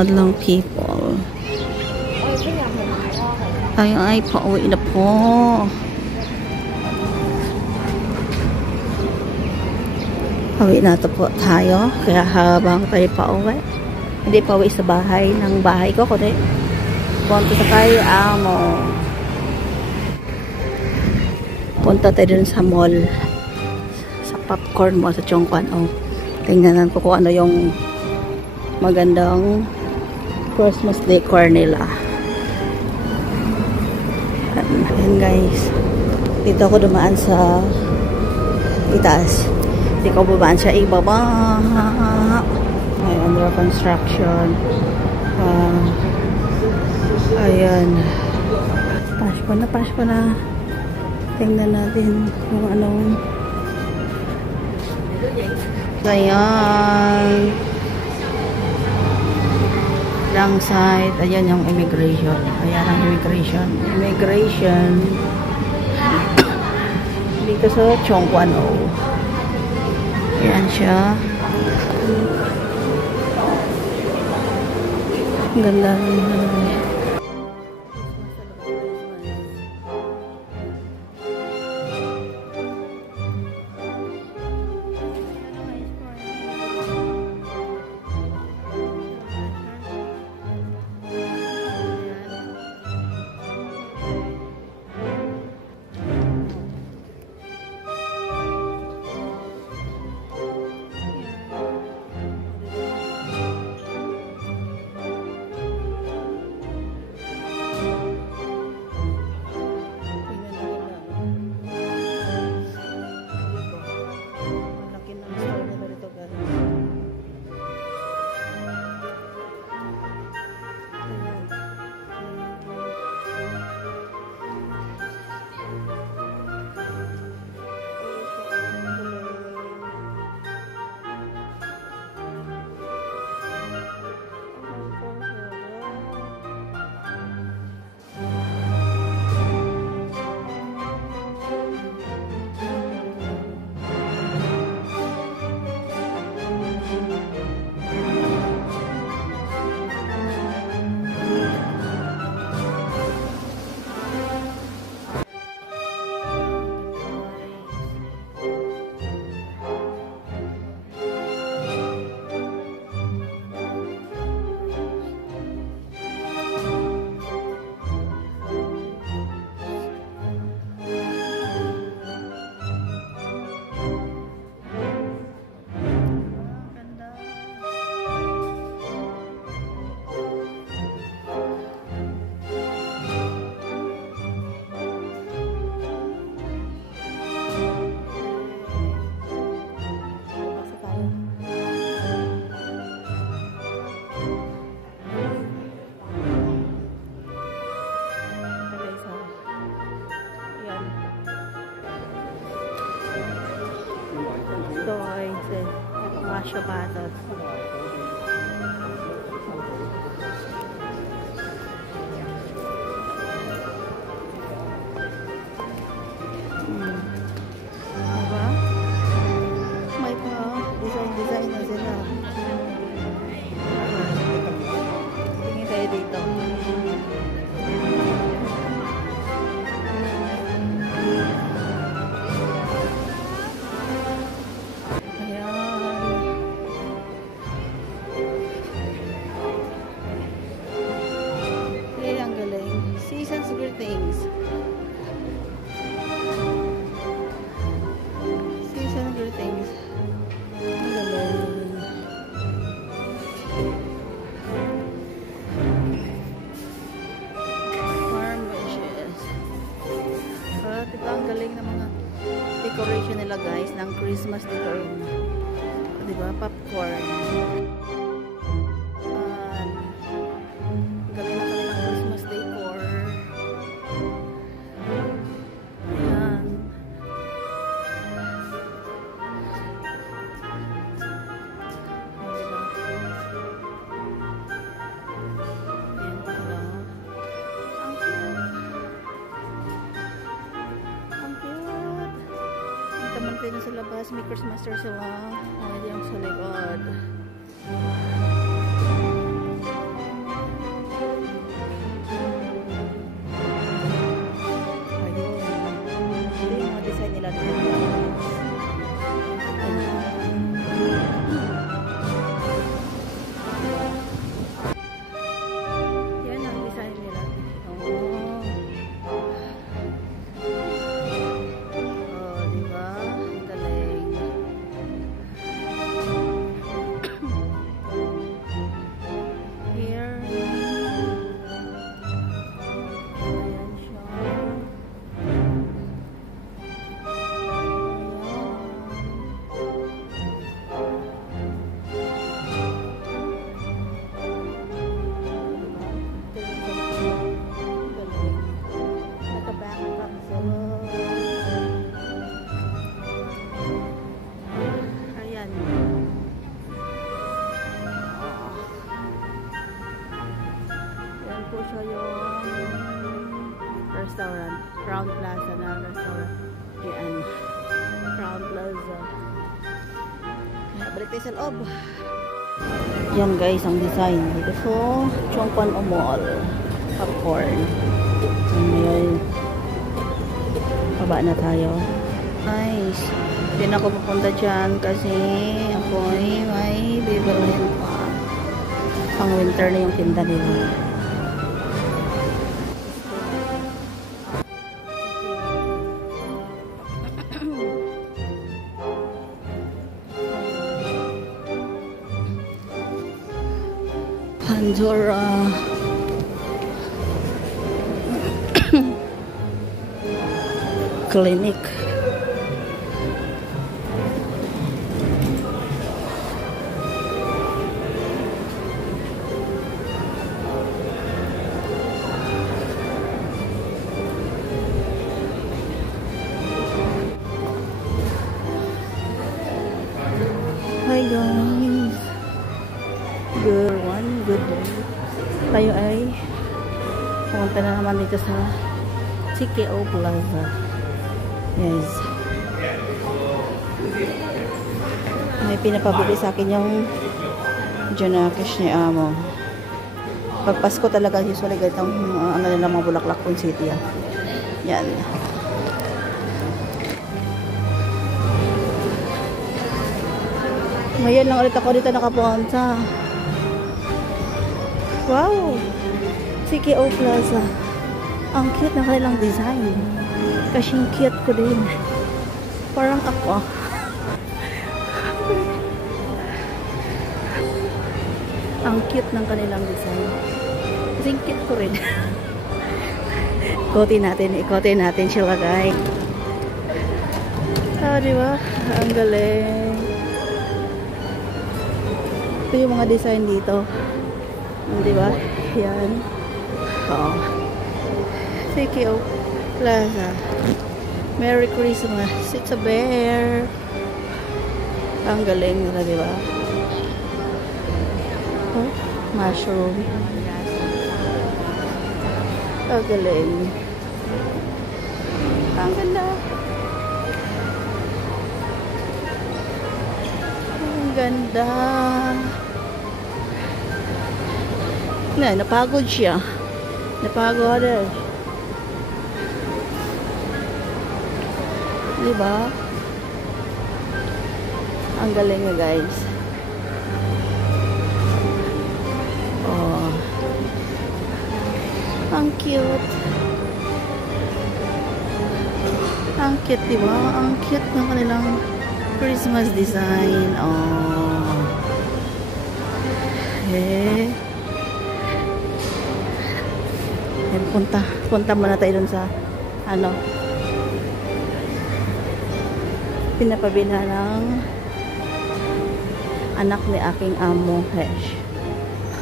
madlang people. Tayo ay pauwi na po. Pauwi na to po tayo. Kaya habang tayo pauwi, hindi pauwi sa bahay ng bahay ko, kundi punta sa kay amo. Punta tayo dun sa mall. Sa popcorn mall sa Chongquan. Oh, tingnan ko kung ano yung magandang Christmas decor nila. Ayan guys. Dito ako dumaan sa itaas. Hindi ko babaan siya ibaba. Ay, under construction. Ayan. Pash pa na. Tingnan natin kung anong. Ayan. Lang side. Ayan yung immigration. Ayan ang immigration. Dito sa Chongquan. Ayan siya. Ang ganda. Sapatos. Diba? May pa design na sila. Tingin tayo dito. Decoration nila guys ng Christmas decoration. Diba? Popcorn. Galing na kami ng Christmas decor. Ayan. Tayo na sa labas, may Christmas tree sila. Ay, diyan sa likod. restaurant. Crown Plaza na restaurant. Yan. Crown Plaza. Balik tayo sa loob. Yan guys, ang design dito. So, Chongpan Mall. Popcorn. Ngayon, baba na tayo. Nice. Hindi na ako pupunta dyan kasi ako'y may bibilhin pa. Pang winter na yung tinda nila. Pandora. Clinic. Hi guys. Good one, good day. Tayo ay pumunta na naman dito sa CKO Plaza. Yes. May pinapabili sa akin yung Janakish ni Amo. Pag Pasko talaga usually ganitong ano nila mga bulaklak kung city. Yan. Ngayon lang ulit ako dito nakapunta. Wow! CKO Plaza. Ang cute ng kanilang design. Kasing cute ko din. Parang ako. Ang cute ng kanilang design. Kasing cute ko rin. Ikotin natin sila guys. Ah, diba? Ang galing. Ito yung mga design dito. Diba? Yan. Oh. CKO Plaza. Merry Christmas. It's a bear. Ang galing nila, diba? Oh, mushroom. Ang galing. Ang ganda. Ang ganda. Napagod siya. Napagod eh. Diba? Ang galing nga guys. Oh. Ang cute. Ang cute, diba? Ang cute ng kanilang Christmas design. Oh. Eh. Punta muna tayo dun sa ano pinapabilhan ng anak ni aking amo. Hesh.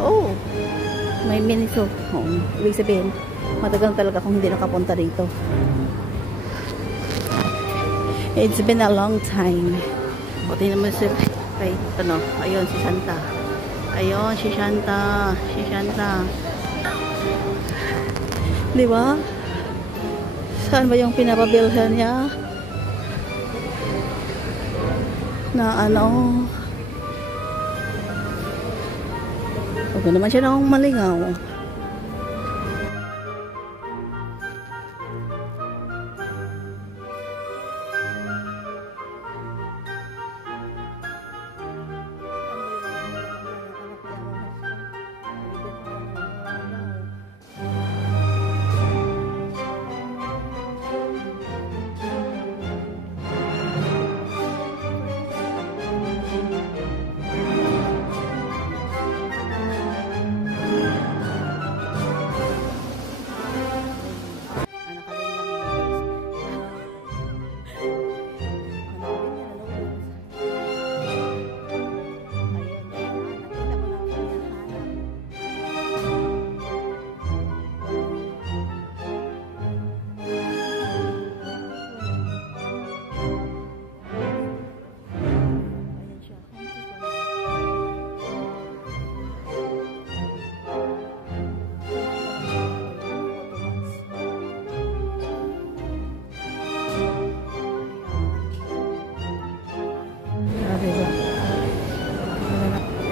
Oh, may Miniso. Oh, ibig sabihin matagal talaga akong hindi nakapunta dito. It's been a long time. Buti naman si kay ano, ayun si Santa. Ayun si Santa. Si Santa. Diba? Saan ba yung pinapabilhan niya? Na ano? Huwag naman siya na akong malingaw.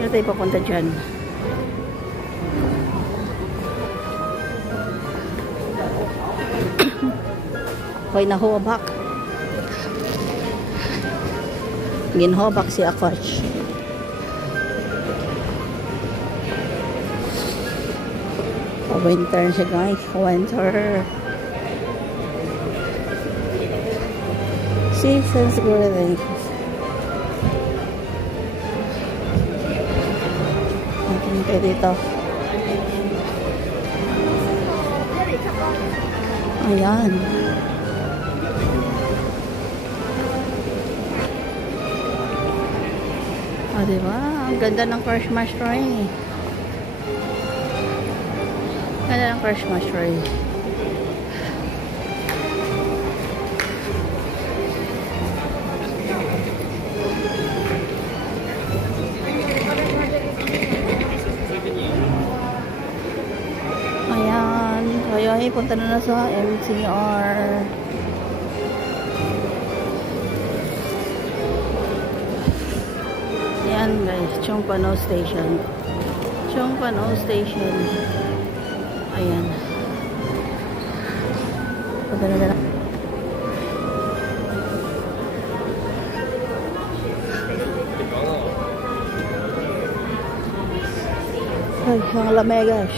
Paano tayo papunta dyan? Hoy, nahobak. Ginhobak si Akoch. Winter siya guys. Winter. Seasons greetings. Natin tayo dito. Ayan. O, diba? Ang ganda ng Christmas tree. Ganda ng Christmas tree. Ayan. Kaya punta na sa MTR. Ayan guys, Chongpano Station. Chongpano Station. Ayan. Punta na lang. Ay, ang lamegas.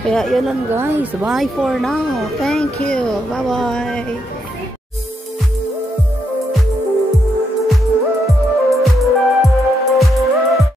Kaya yun lang guys. Bye for now. Thank you. Bye-bye.